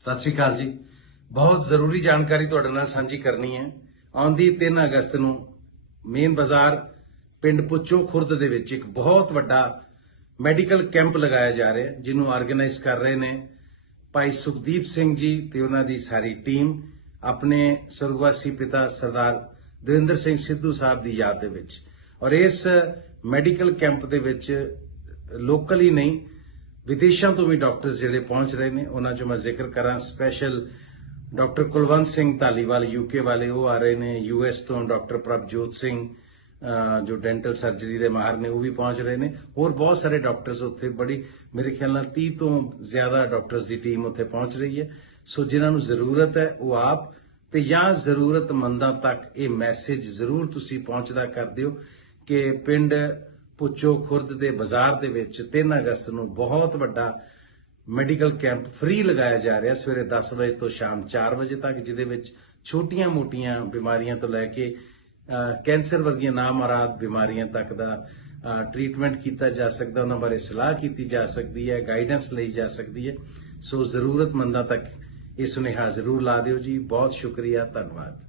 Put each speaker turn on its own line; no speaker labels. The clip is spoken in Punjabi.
ਸਤਿ ਸ਼੍ਰੀ ਅਕਾਲ ਜੀ। ਬਹੁਤ ਜ਼ਰੂਰੀ ਜਾਣਕਾਰੀ ਤੁਹਾਡੇ ਨਾਲ ਸਾਂਝੀ ਕਰਨੀ ਹੈ। ਆਉਂਦੀ 3 ਅਗਸਤ ਨੂੰ ਮੇਨ ਬਾਜ਼ਾਰ ਪਿੰਡ ਪੁੱਚੋ ਖੁਰਦ ਦੇ ਵਿੱਚ ਇੱਕ ਬਹੁਤ ਵੱਡਾ ਮੈਡੀਕਲ ਕੈਂਪ ਲਗਾਇਆ ਜਾ ਰਿਹਾ, ਜਿਹਨੂੰ ਆਰਗੇਨਾਈਜ਼ ਕਰ ਰਹੇ ਨੇ ਭਾਈ ਸੁਖਦੀਪ ਸਿੰਘ ਜੀ ਤੇ ਉਹਨਾਂ ਦੀ ਸਾਰੀ ਟੀਮ, ਆਪਣੇ ਸੁਰਗਵਾਸੀ ਪਿਤਾ ਸਰਦਾਰ ਦਵਿੰਦਰ ਸਿੰਘ ਸਿੱਧੂ ਸਾਹਿਬ ਦੀ ਯਾਦ ਦੇ ਵਿੱਚ। ਔਰ ਇਸ ਮੈਡੀਕਲ ਕੈਂਪ ਦੇ ਵਿੱਚ ਲੋਕਲ ਹੀ ਨਹੀਂ ਵਿਦੇਸ਼ਾਂ ਤੋਂ ਵੀ ਡਾਕਟਰਸ ਜਿਹੜੇ ਪਹੁੰਚ ਰਹੇ ਨੇ, ਉਹਨਾਂ 'ਚੋਂ ਮੈਂ ਜ਼ਿਕਰ ਕਰਾਂ special doctor Kulwant Singh Dhaliwal UK ਵਾਲੇ, ਉਹ ਆ ਰਹੇ ਨੇ ਯੂਐਸ ਤੋਂ ਡਾਕਟਰ ਪ੍ਰਭਜੋਤ ਸਿੰਘ ਜੋ ਡੈਂਟਲ ਸਰਜਰੀ ਦੇ ਮਾਹਰ ਨੇ, ਉਹ ਵੀ ਪਹੁੰਚ ਰਹੇ ਨੇ। ਹੋਰ ਬਹੁਤ ਸਾਰੇ ਡਾਕਟਰਸ ਉੱਥੇ, ਬੜੀ ਮੇਰੇ ਖਿਆਲ ਨਾਲ 30 ਤੋਂ ਜ਼ਿਆਦਾ ਡਾਕਟਰਸ ਦੀ ਟੀਮ ਉੱਥੇ ਪਹੁੰਚ ਰਹੀ ਹੈ। ਸੋ ਜਿਨ੍ਹਾਂ ਨੂੰ ਜ਼ਰੂਰਤ ਹੈ, ਉਹ ਆਪ ਤੇ ਜਾਂ ਜ਼ਰੂਰਤਮੰਦਾਂ ਤੱਕ ਇਹ ਮੈਸੇਜ ਜ਼ਰੂਰ ਤੁਸੀਂ ਪਹੁੰਚਦਾ ਕਰ ਦਿਓ ਕਿ ਪਿੰਡ ਪੁੱਚੋ ਖੁਰਦ ਦੇ ਬਾਜ਼ਾਰ ਦੇ ਵਿੱਚ 3 ਅਗਸਤ ਨੂੰ ਬਹੁਤ ਵੱਡਾ ਮੈਡੀਕਲ ਕੈਂਪ ਫ੍ਰੀ ਲਗਾਇਆ ਜਾ ਰਿਹਾ ਸਵੇਰੇ 10 ਵਜੇ ਤੋਂ ਸ਼ਾਮ 4 ਵਜੇ ਤੱਕ, ਜਿਹਦੇ ਵਿੱਚ ਛੋਟੀਆਂ-ਮੋਟੀਆਂ ਬਿਮਾਰੀਆਂ ਤੋਂ ਲੈ ਕੇ ਕੈਂਸਰ ਵਰਗੀਆਂ ਨਾਮਾਰਾਦ ਬਿਮਾਰੀਆਂ ਤੱਕ ਦਾ ਟ੍ਰੀਟਮੈਂਟ ਕੀਤਾ ਜਾ ਸਕਦਾ, ਉਹਨਾਂ ਬਾਰੇ ਸਲਾਹ ਕੀਤੀ ਜਾ ਸਕਦੀ ਹੈ ਗਾਈਡੈਂਸ ਲਈ ਜਾ ਸਕਦੀ ਹੈ। ਸੋ ਜ਼ਰੂਰਤਮੰਦਾਂ ਤੱਕ ਇਹ ਸੁਨੇਹਾ ਜ਼ਰੂਰ ਲਾ ਦਿਓ ਜੀ। ਬਹੁਤ ਸ਼ੁਕਰੀਆ, ਧੰਨਵਾਦ।